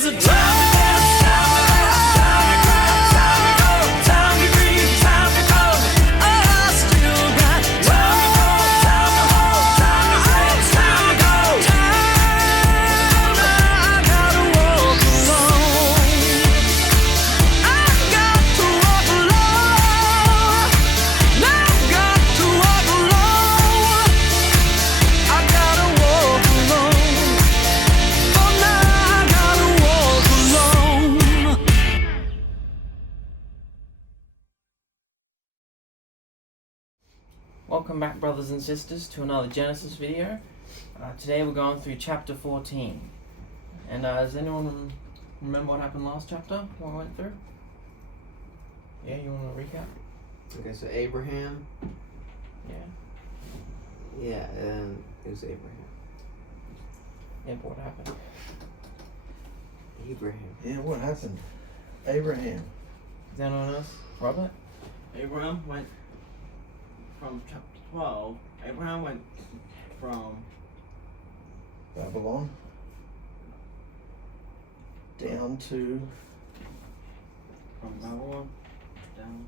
There's a time to dance, time to cry, time to grieve, time to come. I still got time to go, time to hold, time to dream, time to go. Time, I gotta walk alone. I've got to walk alone. I've got to walk alone. I gotta walk alone. For now I gotta walk alone. Welcome back, brothers and sisters, to another Genesis video. Today we're going through chapter 14. And does anyone remember what happened last chapter, what we went through? Yeah, you want to recap? Okay, so Abraham. Yeah. Yeah, and it was Abraham. Yeah, but what happened? Abraham. Yeah, what happened? Abraham. Is anyone else? Robert? Abraham went from chapter 12. Abraham went from Babylon. Down to Babylon down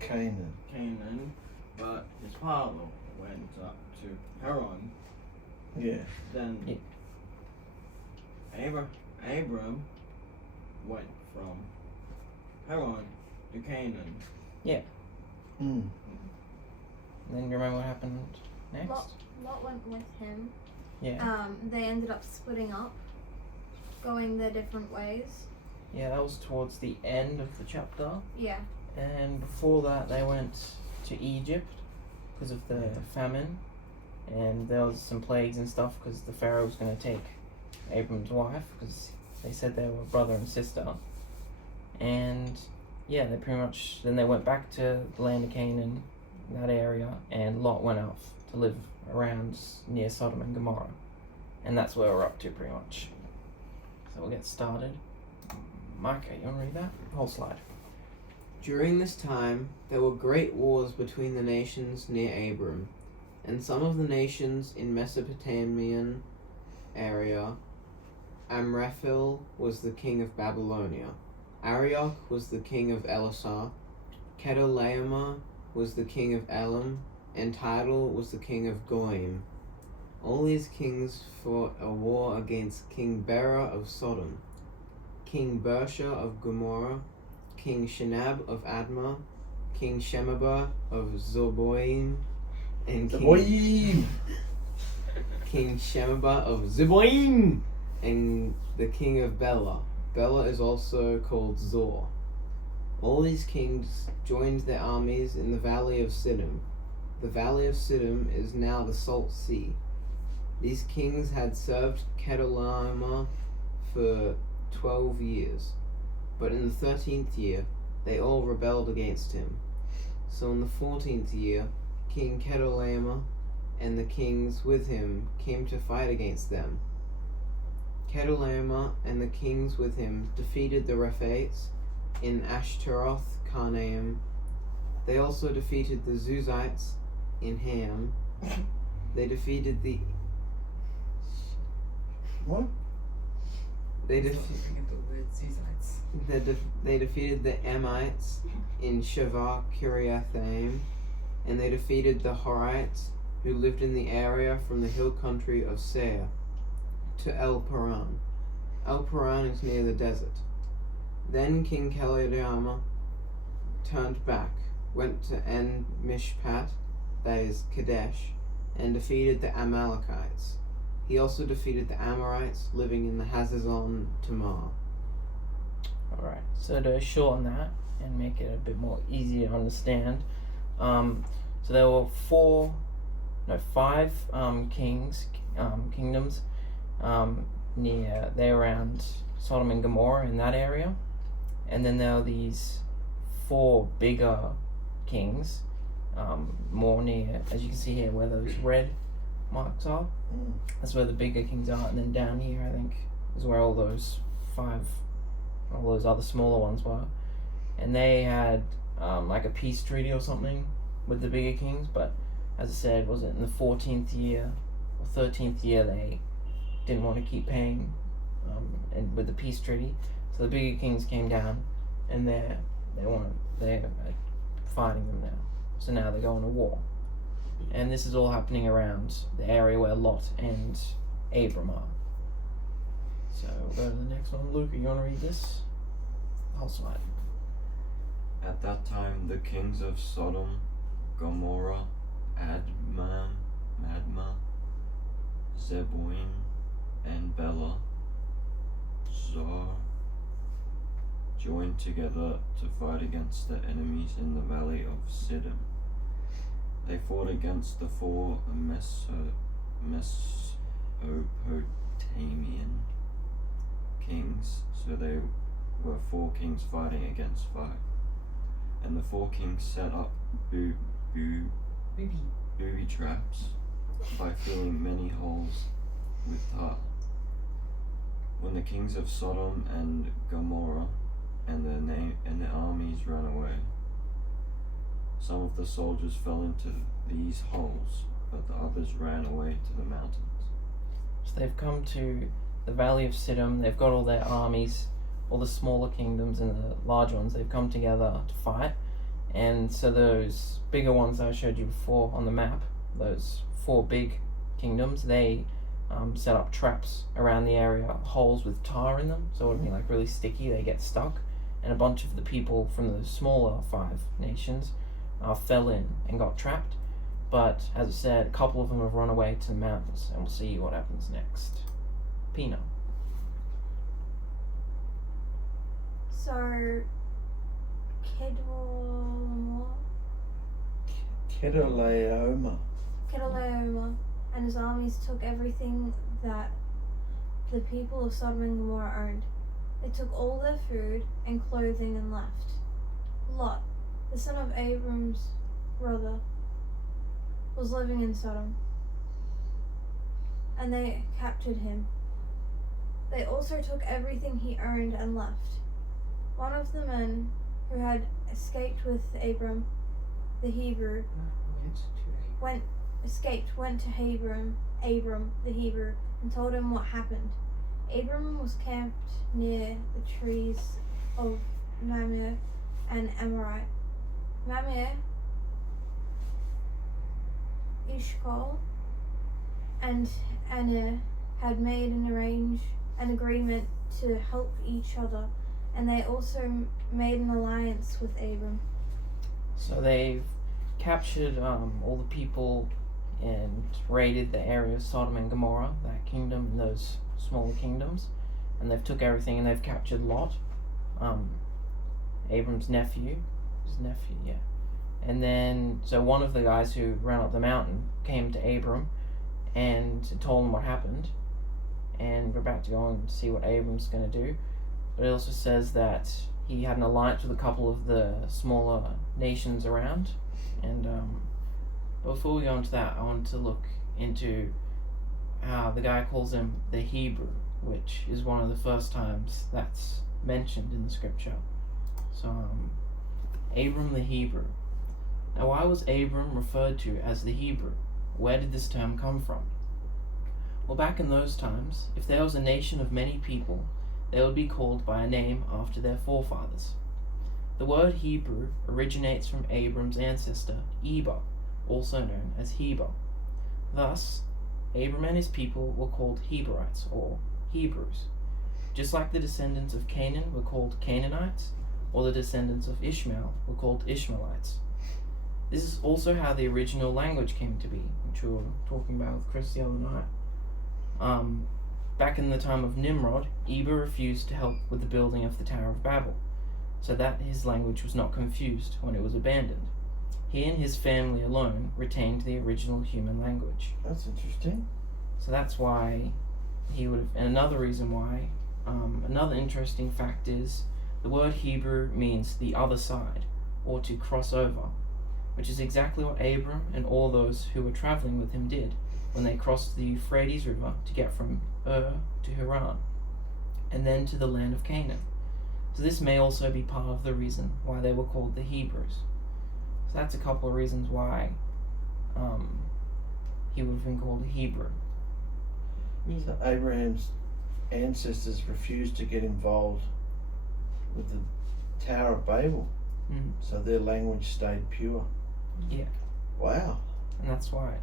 to Canaan. Canaan, but his father went up to Haran. Yeah. Then Yeah. Abram went from Haran to Canaan. Mm. Then you remember what happened next? Lot went with him. Yeah. They ended up splitting up, going their different ways. Yeah, that was towards the end of the chapter. Yeah. And before that, they went to Egypt because of the famine, and there was some plagues and stuff because the Pharaoh was going to take Abram's wife because they said they were brother and sister. And yeah, they pretty much then they went back to the land of Canaan, that area, and Lot went off to live around near Sodom and Gomorrah, and that's where we're up to pretty much. So we'll get started. Micah, you want to read that whole slide? During this time, there were great wars between the nations near Abram, and some of the nations in Mesopotamian area. Amraphel was the king of Babylonia. Arioch was the king of Elasar. Ch14 was the king of Elam, and Tidal was the king of Goyim. All these kings fought a war against King Bera of Sodom, King Bersha of Gomorrah, King Shinab of Admah, King Shemaba of Zeboim, and King Shemaba of Zeboim, and the king of Bela. Bela is also called Zor. All these kings joined their armies in the valley of Siddim. The valley of Siddim is now the Salt Sea. These kings had served Ch14 for 12 years, but in the 13th year they all rebelled against him. So in the 14th year, King Ch14 and the kings with him came to fight against them. Ch14 and the kings with him defeated the Rephaites in Ashtaroth Karnaim. They also defeated the Zuzites in Ham. They defeated the What? They defeated the Amites in Shavah Kiriathaim, and they defeated the Horites who lived in the area from the hill country of Seir to El Paran. El Paran is near the desert. Then King Ch14 turned back, went to En Mishpat, that is Kadesh, and defeated the Amalekites. He also defeated the Amorites living in the Hazazon Tamar. Alright, so to shorten that and make it a bit more easy to understand, so there were five kingdoms near there around Sodom and Gomorrah in that area, and then there were these four bigger kings more near, as you can see here, where those red marks are. That's where the bigger kings are, and then down here I think is where all those other smaller ones were, and they had like a peace treaty or something with the bigger kings, but as I said, was it in the 14th year or 13th year they didn't want to keep paying and with the peace treaty. So the bigger kings came down, and they're fighting them now. So now they're going to war, and this is all happening around the area where Lot and Abram are. So we'll go to the next one. Luca, you want to read this? The whole slide. At that time, the kings of Sodom, Gomorrah, Admah, Zeboim, and Bela Zor joined together to fight against the enemies in the valley of Siddim. They fought against the four Mesopotamian kings, so they were 4 kings fighting against 5. And the 4 kings set up booby traps by filling many holes with tar. When the kings of Sodom and Gomorrah and their armies ran away, some of the soldiers fell into these holes, but the others ran away to the mountains. So they've come to the valley of Siddim. They've got all their armies, all the smaller kingdoms and the larger ones. They've come together to fight. And so those bigger ones that I showed you before on the map, those 4 big kingdoms, they set up traps around the area, holes with tar in them, so it would be like really sticky, they get stuck. And a bunch of the people from the smaller 5 nations fell in and got trapped. But as I said, a couple of them have run away to the mountains, and we'll see what happens next. Pina. So, Ch14 and his armies took everything that the people of Sodom and Gomorrah owned. They took all their food and clothing and left. Lot, the son of Abram's brother, was living in Sodom, and they captured him. They also took everything he owned and left. One of the men who had escaped with Abram, the Hebrew, went to Abram, the Hebrew, and told him what happened. Abram was camped near the trees of Mamre and Amorite. Mamre, Eshcol, and Anna had made an agreement to help each other, and they also made an alliance with Abram. So they've captured all the people and raided the area of Sodom and Gomorrah, that kingdom and those smaller kingdoms, and they've took everything, and they've captured Lot, Abram's nephew, yeah. And then, so one of the guys who ran up the mountain came to Abram and told him what happened, and we're about to go and see what Abram's going to do. But it also says that he had an alliance with a couple of the smaller nations around. And before we go into that, I wanted to look into how the guy calls him the Hebrew, which is one of the first times that's mentioned in the scripture. So, Abram the Hebrew. Now, why was Abram referred to as the Hebrew? Where did this term come from? Well, back in those times, if there was a nation of many people, they would be called by a name after their forefathers. The word Hebrew originates from Abram's ancestor, Eber, also known as Heber. Thus, Abram and his people were called Heberites, or Hebrews, just like the descendants of Canaan were called Canaanites, or the descendants of Ishmael were called Ishmaelites. This is also how the original language came to be, which we were talking about with Chris the other night. Back in the time of Nimrod, Eber refused to help with the building of the Tower of Babel, so that his language was not confused when it was abandoned. He and his family alone retained the original human language. That's interesting. So that's why he would have, and another reason why, another interesting fact is the word Hebrew means the other side, or to cross over, which is exactly what Abram and all those who were traveling with him did when they crossed the Euphrates River to get from to Haran, and then to the land of Canaan. So this may also be part of the reason why they were called the Hebrews. So that's a couple of reasons why he would have been called a Hebrew. So Abraham's ancestors refused to get involved with the Tower of Babel, so their language stayed pure. Yeah. Wow, And that's why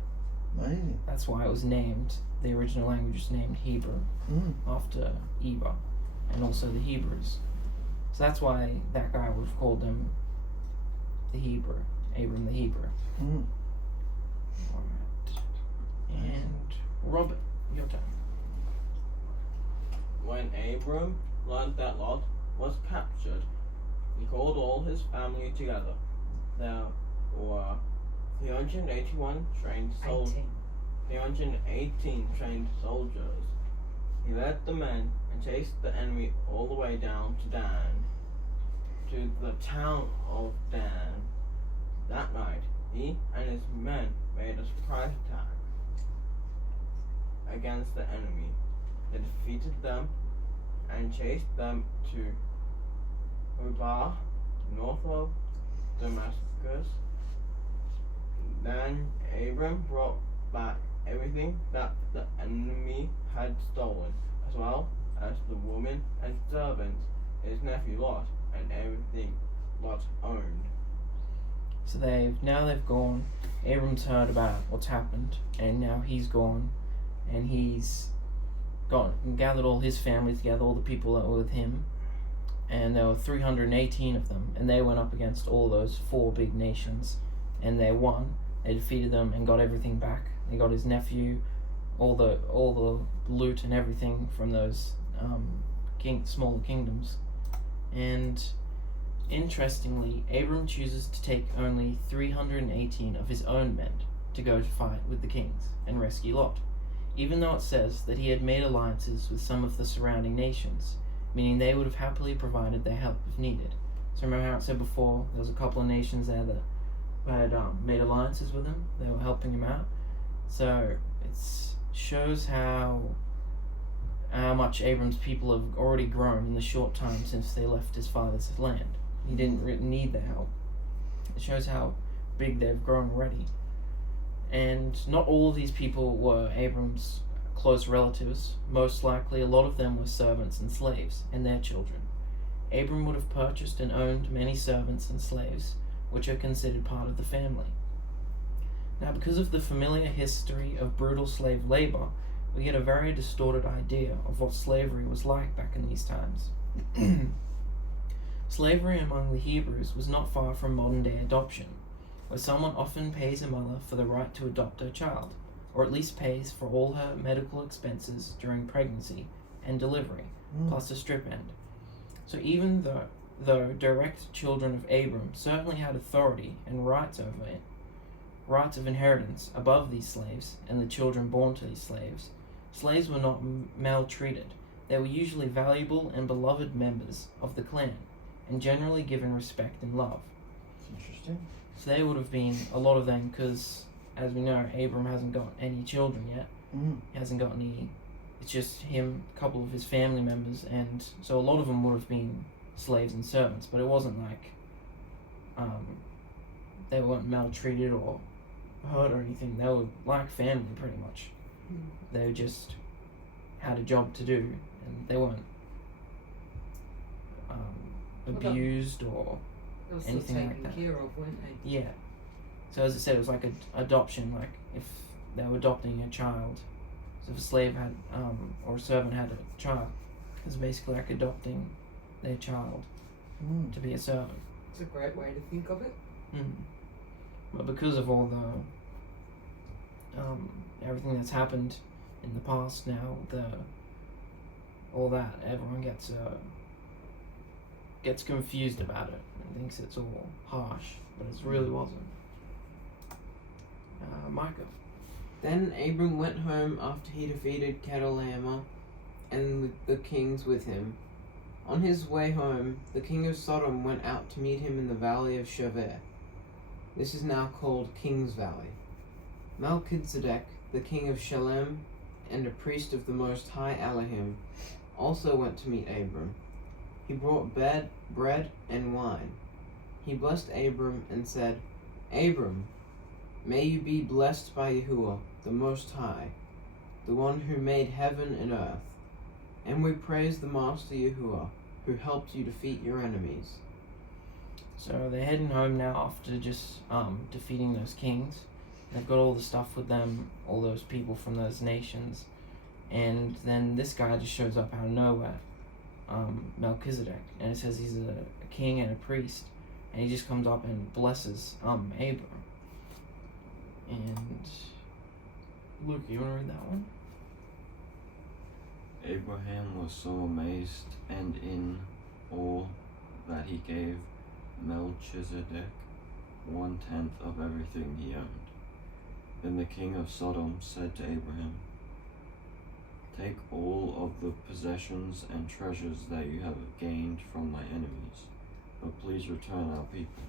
amazing. it was named, the original language was named Hebrew, after Eva, and also the Hebrews. So that's why that guy would have called him the Hebrew, Abram the Hebrew. Alright. And Robert, your turn. When Abram learned that Lot was captured, he called all his family together. There were 381 trained soldiers. 318 trained soldiers. He led the men and chased the enemy all the way down to Dan, to the town of Dan. That night, he and his men made a surprise attack against the enemy. They defeated them and chased them to Ubar, north of Damascus. Then Abram brought back everything that the enemy had stolen, as well as the woman and servants, his nephew Lot, and everything Lot owned. So they've gone. Abram's heard about what's happened, and now he's gone, and he's gone and gathered all his family together, all the people that were with him, and there were 318 of them, and they went up against all those 4 big nations, and they won. They defeated them and got everything back. They got his nephew, all the loot and everything from those smaller kingdoms. And interestingly, Abram chooses to take only 318 of his own men to go to fight with the kings and rescue Lot, even though it says that he had made alliances with some of the surrounding nations, meaning they would have happily provided their help if needed. So remember how it said before, there was a couple of nations there that had made alliances with him, they were helping him out. So it shows how much Abram's people have already grown in the short time since they left his father's land. He didn't really need their help. It shows how big they've grown already. And not all of these people were Abram's close relatives. Most likely a lot of them were servants and slaves and their children. Abram would have purchased and owned many servants and slaves, which are considered part of the family. Now, because of the familiar history of brutal slave labor, we get a very distorted idea of what slavery was like back in these times. Slavery among the Hebrews was not far from modern-day adoption, where someone often pays a mother for the right to adopt her child, or at least pays for all her medical expenses during pregnancy and delivery, plus a strip end. So even though direct children of Abram certainly had authority and rights over it, rights of inheritance above these slaves and the children born to these slaves were not maltreated. They were usually valuable and beloved members of the clan, and generally given respect and love. That's interesting. So they would have been, a lot of them, because as we know, Abram hasn't got any children yet. He hasn't got any, it's just him, a couple of his family members, and so a lot of them would have been slaves and servants, but it wasn't like they weren't maltreated or hurt or anything. They were like family pretty much. They just had a job to do, and they weren't abused or They were still anything taken like that. care of, weren't they? Yeah. So as I said, it was like an adoption, like if they were adopting a child. So if a slave had, or a servant had a child, it was basically like adopting their child to be a servant. It's a great way to think of it. But because of all the, everything that's happened in the past now, all that, everyone gets confused about it and thinks it's all harsh, but it really wasn't. Micah. Then Abram went home after he defeated 𝗙𝗪𝗪 and the kings with him. On his way home, the king of Sodom went out to meet him in the valley of Ch14. This is now called King's Valley. Melchizedek, the king of Shalem, and a priest of the Most High Elohim, also went to meet Abram. He brought bread and wine. He blessed Abram and said, Abram, may you be blessed by Yahuah, the Most High, the one who made heaven and earth. And we praise the Master Yahuah, who helped you defeat your enemies. So they're heading home now after just defeating those kings. They've got all the stuff with them, all those people from those nations. And then this guy just shows up out of nowhere, Melchizedek. And it says he's a king and a priest. And he just comes up and blesses Abram. And Luke, you want to read that one? Abraham was so amazed and in awe that he gave Melchizedek 1/10 of everything he owned. Then the king of Sodom said to Abraham, "Take all of the possessions and treasures that you have gained from my enemies, but please return our people."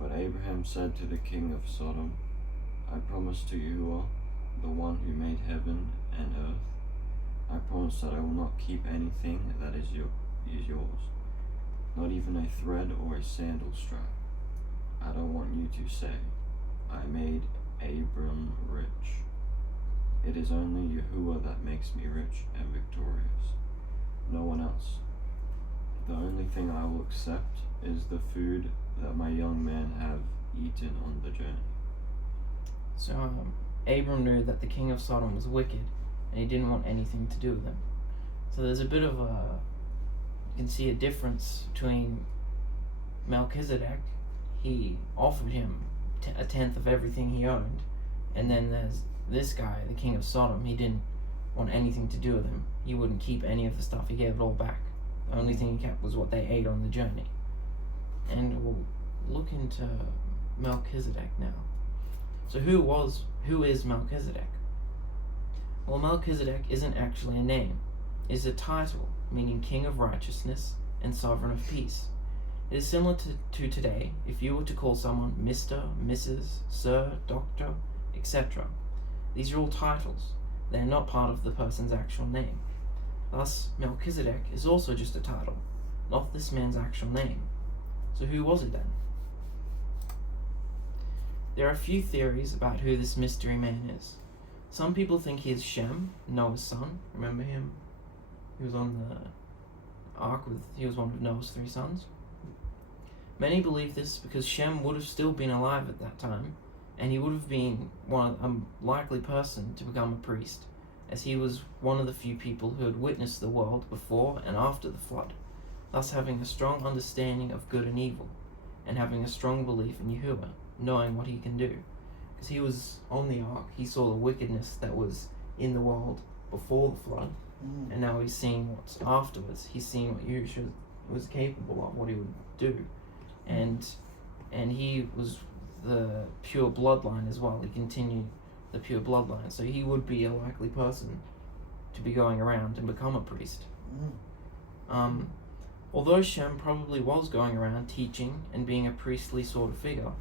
But Abraham said to the king of Sodom, "I promise to Yahuah, the one who made heaven and earth, I promise that I will not keep anything that is yours, not even a thread or a sandal strap. I don't want you to say, 'I made Abram rich.' It is only Yahuah that makes me rich and victorious, no one else. The only thing I will accept is the food that my young men have eaten on the journey." So Abram knew that the king of Sodom was wicked, and he didn't want anything to do with him. So there's a bit of you can see a difference between Melchizedek. He offered him 1/10 of everything he owned, and then there's this guy, the king of Sodom. He didn't want anything to do with him. He wouldn't keep any of the stuff. He gave it all back. The only thing he kept was what they ate on the journey. And we'll look into Melchizedek now. So who is Melchizedek? Well, Melchizedek isn't actually a name. It is a title, meaning king of righteousness and sovereign of peace. It is similar to today if you were to call someone Mr., Mrs., Sir, Doctor, etc. These are all titles. They are not part of the person's actual name. Thus, Melchizedek is also just a title, not this man's actual name. So who was he then? There are a few theories about who this mystery man is. Some people think he is Shem, Noah's son. Remember him? He was on the ark he was one of Noah's 3 sons. Many believe this because Shem would have still been alive at that time, and he would have been a likely person to become a priest, as he was one of the few people who had witnessed the world before and after the flood, thus having a strong understanding of good and evil, and having a strong belief in Yahuah, knowing what he can do. Because he was on the ark, he saw the wickedness that was in the world before the flood, and now he's seeing what's afterwards. He's seeing what Yahusha was capable of, what he would do. And he was the pure bloodline as well. He continued the pure bloodline. So he would be a likely person to be going around and become a priest. Although Shem probably was going around teaching and being a priestly sort of figure,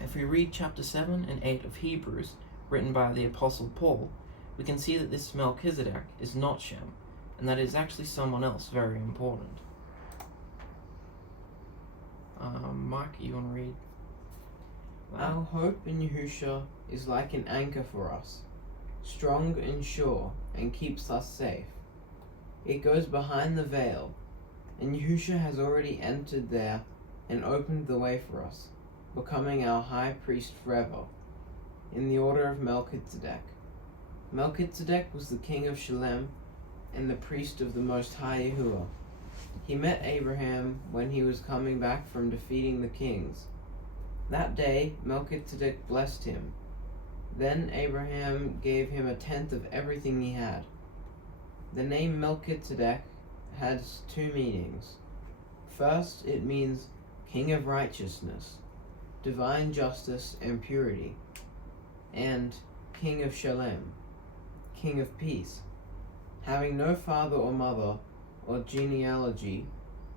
if we read chapter 7 and 8 of Hebrews, written by the Apostle Paul, we can see that this Melchizedek is not Shem, and that it is actually someone else very important. Mike, you want to read that? Our hope in Yahusha is like an anchor for us, strong and sure, and keeps us safe. It goes behind the veil, and Yahusha has already entered there and opened the way for us, becoming our high priest forever, in the order of Melchizedek. Melchizedek was the king of Shalem and the priest of the Most High Yahuah. He met Abraham when he was coming back from defeating the kings. That day, Melchizedek blessed him. Then Abraham gave him 1/10 of everything he had. The name Melchizedek has 2 meanings. First, it means king of righteousness, divine justice and purity, and king of Shalem, king of peace. Having no father or mother, or genealogy,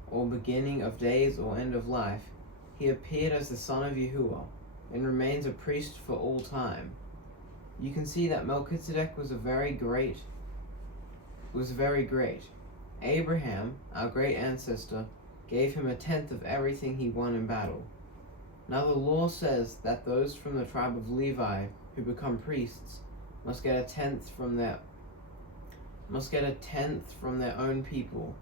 or beginning of days or end of life, he appeared as the son of Yahuah, and remains a priest for all time. You can see that Melchizedek was very great. Abraham, our great ancestor, gave him 1/10 of everything he won in battle. Now the law says that those from the tribe of Levi who become priests must get 1/10 from their must get 1/10 from their own people,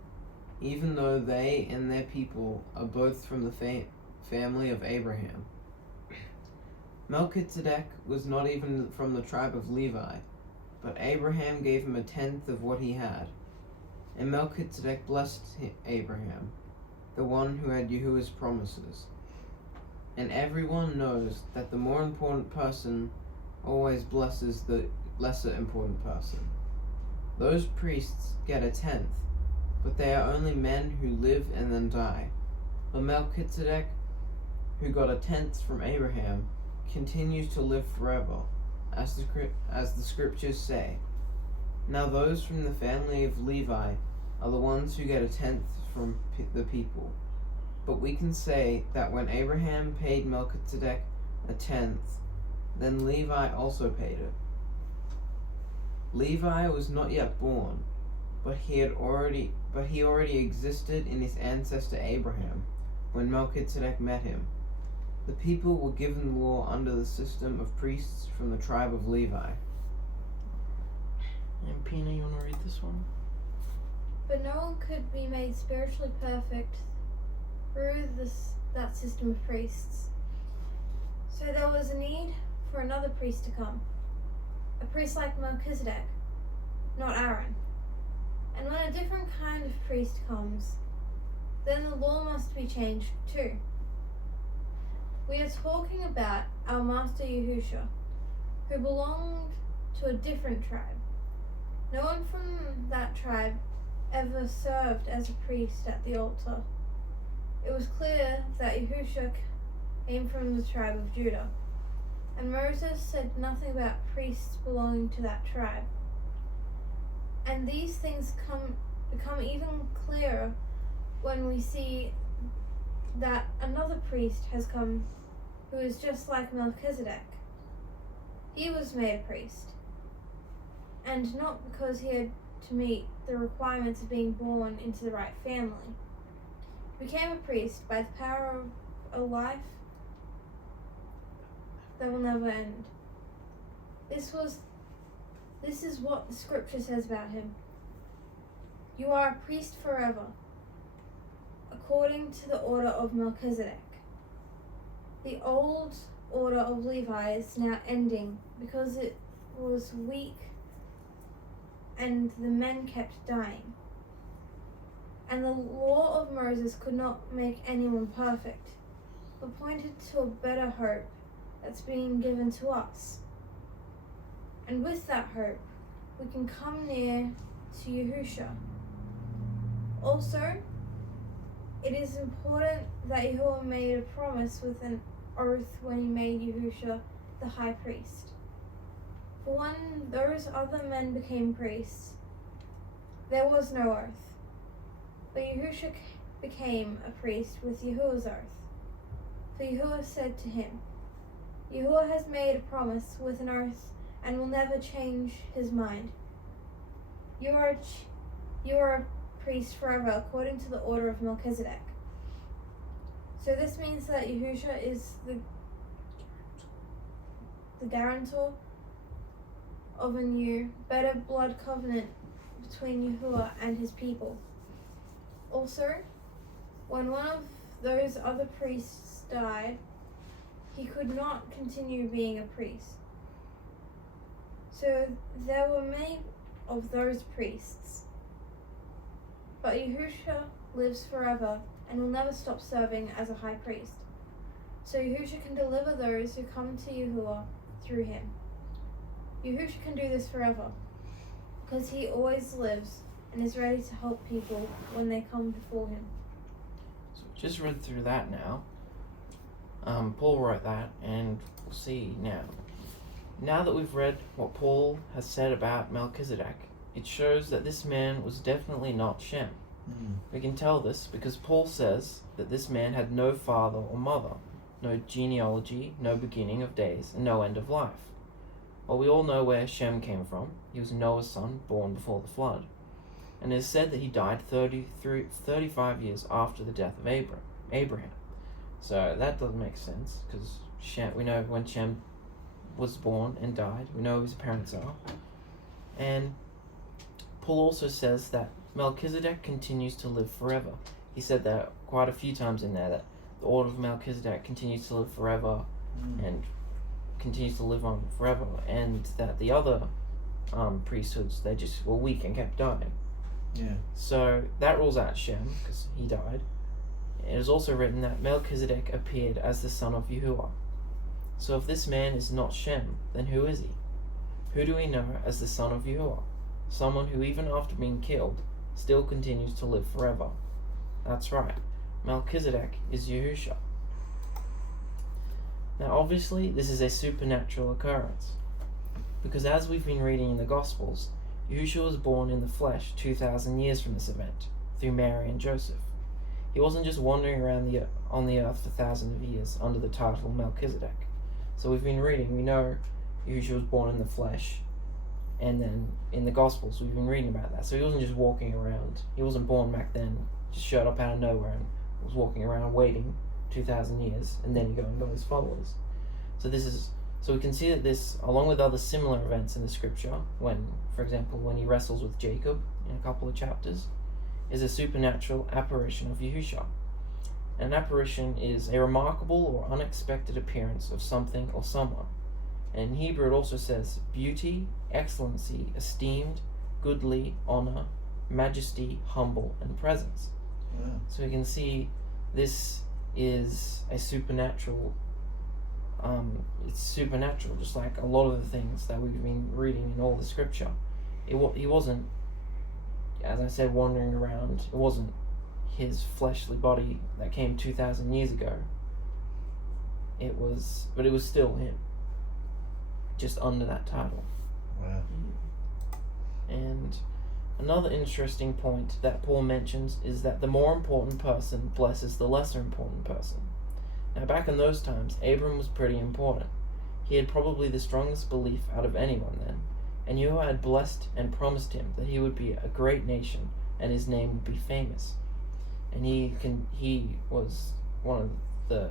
even though they and their people are both from the family of Abraham. Melchizedek was not even from the tribe of Levi, but Abraham gave him 1/10 of what he had. And Melchizedek blessed Abraham, the one who had Yahuah's promises. And everyone knows that the more important person always blesses the lesser important person. Those priests get 1/10, but they are only men who live and then die. But Melchizedek, who got 1/10 from Abraham, continues to live forever, as the scriptures say. Now those from the family of Levi are the ones who get 1/10 from the people. But we can say that when Abraham paid Melchizedek 1/10, then Levi also paid it. Levi was not yet born, but he already existed in his ancestor Abraham when Melchizedek met him. The people were given the law under the system of priests from the tribe of Levi. And Pina, you want to read this one? But no one could be made spiritually perfect through that system of priests. So there was a need for another priest to come, a priest like Melchizedek, not Aaron. And when a different kind of priest comes, then the law must be changed too. We are talking about our master Yahusha, who belonged to a different tribe. No one from that tribe ever served as a priest at the altar. It was clear that Yahusha came from the tribe of Judah, and Moses said nothing about priests belonging to that tribe. And these things become even clearer when we see that another priest has come who is just like Melchizedek. He was made a priest, and not because he had to meet the requirements of being born into the right family. He became a priest by the power of a life that will never end. This is what the scripture says about him. You are a priest forever, according to the order of Melchizedek. The old order of Levi is now ending because it was weak and the men kept dying. And the law of Moses could not make anyone perfect, but pointed to a better hope that's being given to us. And with that hope, we can come near to Yahusha. Also, it is important that Yahuah made a promise with an oath when he made Yahusha the high priest. For when those other men became priests, there was no oath. But Yahusha became a priest with Yahuah's oath. For Yahuah said to him, Yahuah has made a promise with an oath and will never change his mind. You are a priest forever according to the order of Melchizedek. So this means that Yahusha is the guarantor of a new, better blood covenant between Yahuah and his people. Also, when one of those other priests died, he could not continue being a priest. So there were many of those priests. But Yahusha lives forever and will never stop serving as a high priest. So Yahusha can deliver those who come to Yahuah through him. Yahusha can do this forever, because he always lives and is ready to help people when they come before him. So we just read through that now. Paul wrote that, and we'll see now. Now that we've read what Paul has said about Melchizedek, it shows that this man was definitely not Shem. We can tell this because Paul says that this man had no father or mother, no genealogy, no beginning of days, and no end of life. Well, we all know where Shem came from. He was Noah's son, born before the flood. And it is said that he died 35 years after the death of Abraham. So that doesn't make sense, because we know when Shem was born and died, we know who his parents are. And Paul also says that Melchizedek continues to live forever. He said that quite a few times in there, that the order of Melchizedek continues to live forever and continues to live on forever, and that the other priesthoods, they just were weak and kept dying. Yeah. So that rules out Shem, because he died. It is also written that Melchizedek appeared as the son of Yahuah. So if this man is not Shem, then who is he? Who do we know as the son of Yahuah? Someone who, even after being killed, still continues to live forever. That's right. Melchizedek is Yahusha. Now obviously this is a supernatural occurrence, because as we've been reading in the Gospels, Yahusha was born in the flesh 2,000 years from this event, through Mary and Joseph. He wasn't just wandering around on the earth for thousands of years under the title Melchizedek. So we've been reading, we know Yahusha was born in the flesh, and then in the Gospels we've been reading about that. So he wasn't just walking around, he wasn't born back then, just showed up out of nowhere and was walking around waiting 2,000 years, and then he got his followers. So we can see that this, along with other similar events in the scripture, when, for example, when he wrestles with Jacob in a couple of chapters, is a supernatural apparition of Yahusha. An apparition is a remarkable or unexpected appearance of something or someone. And in Hebrew it also says beauty, excellency, esteemed, goodly, honor, majesty, humble, and presence. Wow. So we can see this is a supernatural, it's supernatural, just like a lot of the things that we've been reading in all the scripture. He wasn't, as I said, wandering around. It wasn't his fleshly body that came 2,000 years ago. But it was still him, just under that title. Wow. And another interesting point that Paul mentions is that the more important person blesses the lesser important person. Now, back in those times, Abram was pretty important. He had probably the strongest belief out of anyone then, and Yahuah had blessed and promised him that he would be a great nation and his name would be famous. And he was one of the,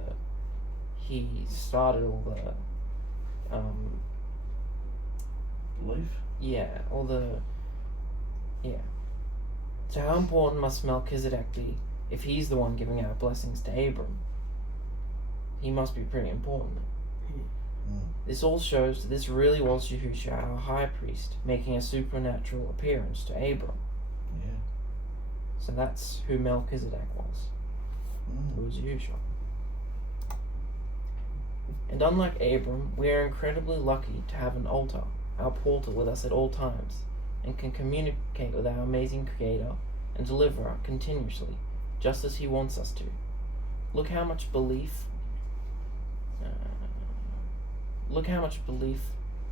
he started all the Belief? So how important must Melchizedek be if he's the one giving out blessings to Abram? He must be pretty important. This all shows that this really was Yahusha, our high priest, making a supernatural appearance to Abram. Yeah. So that's who Melchizedek was. Who was Yahusha. And unlike Abram, we are incredibly lucky to have an altar, our portal, with us at all times, and can communicate with our amazing Creator and Deliverer continuously, just as He wants us to. Look how much belief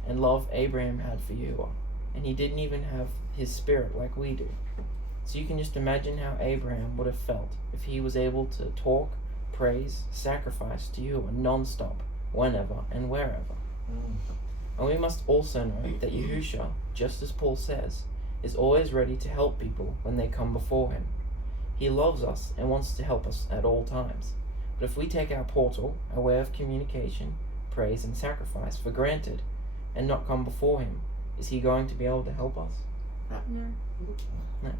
and love Abraham had for Yahuah, and he didn't even have his spirit like we do. So you can just imagine how Abraham would have felt if he was able to talk, praise, sacrifice to Yahuah non-stop, whenever and wherever. And we must also know that Yahusha, just as Paul says, is always ready to help people when they come before him. He loves us and wants to help us at all times. But if we take our portal, our way of communication, praise and sacrifice for granted and not come before him, is he going to be able to help us? No.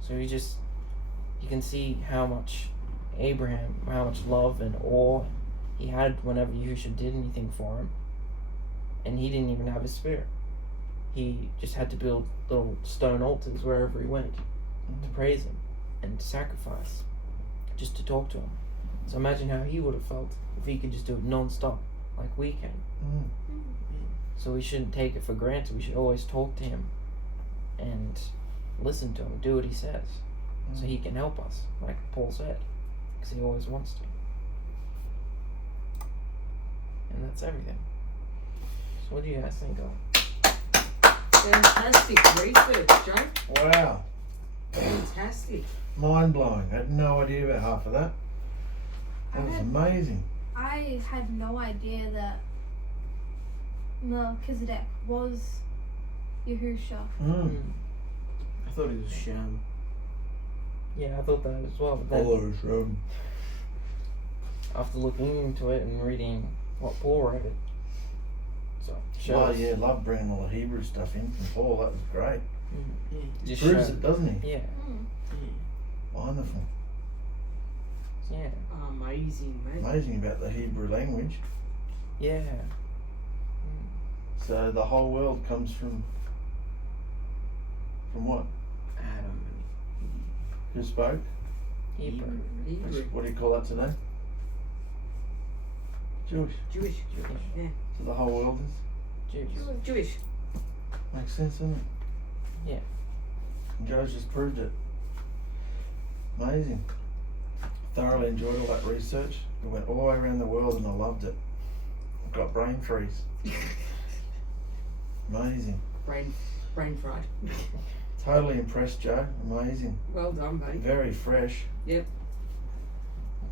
So you can see how much love and awe he had whenever Yahusha did anything for him. And he didn't even have his spirit. He just had to build little stone altars wherever he went to praise him and to sacrifice, just to talk to him. So imagine how he would have felt if he could just do it non-stop like we can. So we shouldn't take it for granted. We should always talk to him and listen to him, do what he says, so he can help us, like Paul said, because he always wants to. And that's everything. So what do you guys think of? Fantastic research, John. Wow. Fantastic. Mind blowing. I had no idea about half of that. That was amazing. I had no idea that Melchizedek was Yahusha. I thought it was Shem. Yeah, I thought that as well. But then, after looking into it and reading what Paul wrote, so Well, yeah, love bringing all the Hebrew stuff in from Paul. That was great. Just Proves show- it, doesn't he? Yeah. Wonderful. Yeah. Amazing, mate. Amazing about the Hebrew language. Yeah. So the whole world comes from what? Adam. Who spoke? Hebrew. Hebrew. What do you call that today? Jewish. Jewish. Yeah. So the whole world is? Jews. Jewish. Makes sense, doesn't it? Yeah. And Joe's just proved it. Amazing. Thoroughly enjoyed all that research. We went all the way around the world and I loved it. I got brain freeze. Amazing. Brain fried. Totally impressed, Joe. Amazing. Well done, mate. Very fresh. Yep.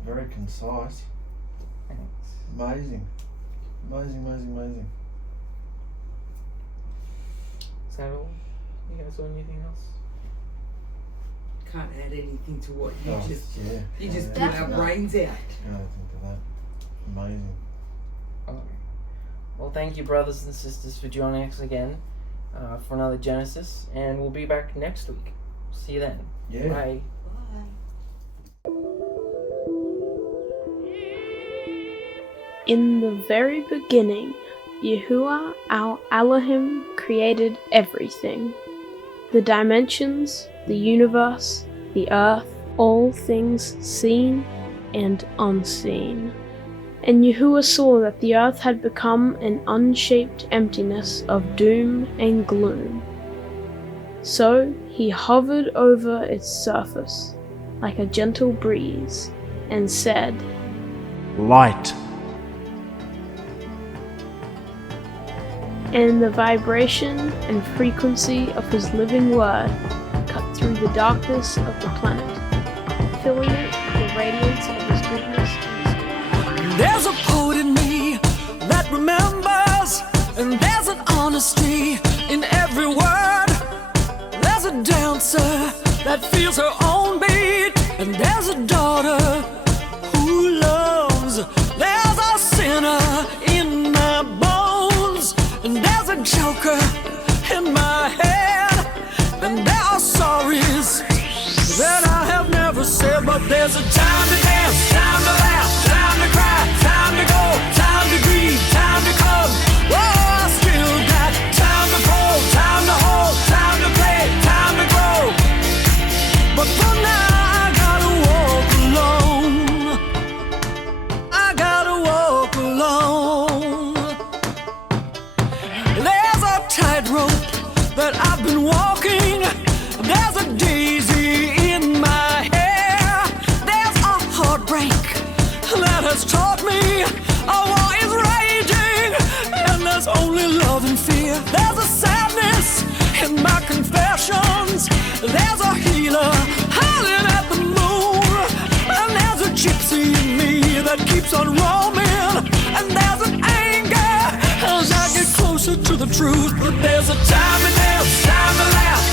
Very concise. Thanks. Amazing. Amazing. Is that all? You guys want anything else? Can't add anything to what you Oh, just yeah. you just Yeah. blew our Definitely. brains out. Yeah, I think of that. Amazing. Okay. Well, thank you, brothers and sisters, for joining us again for another Genesis, and we'll be back next week. See you then. Yeah. Bye. In the very beginning, Yahuah our Elohim created everything. The dimensions, the universe, the earth, all things seen and unseen. And Yahuah saw that the earth had become an unshaped emptiness of doom and gloom. So he hovered over its surface like a gentle breeze and said, Light. and the vibration and frequency of his living word cut through the darkness of the planet, filling it with the radiance of his goodness and his There's a poet in me that remembers, and there's an honesty in every word. There's a dancer that feels her own beat, and there's a daughter who loves. There's a sinner in my bones, and there's a joker in my head, and there are sorries that I have never said. But there's a time to dance, time to laugh, time to cry, time to go, time to grieve, time to come. Oh, I still got time to fold, time to hold, time to play, time to grow. But for now I gotta walk alone. I gotta walk alone. There's a tightrope that I've been walking. There's a daisy in my hair. There's a heartbreak that has taught me a war is raging, and there's only love and fear. There's a sadness in my confessions. There's a healer howling at the moon, and there's a gypsy in me that keeps on roaming, and there's an anger as I get closer to the truth. But there's a time to dance, time to laugh,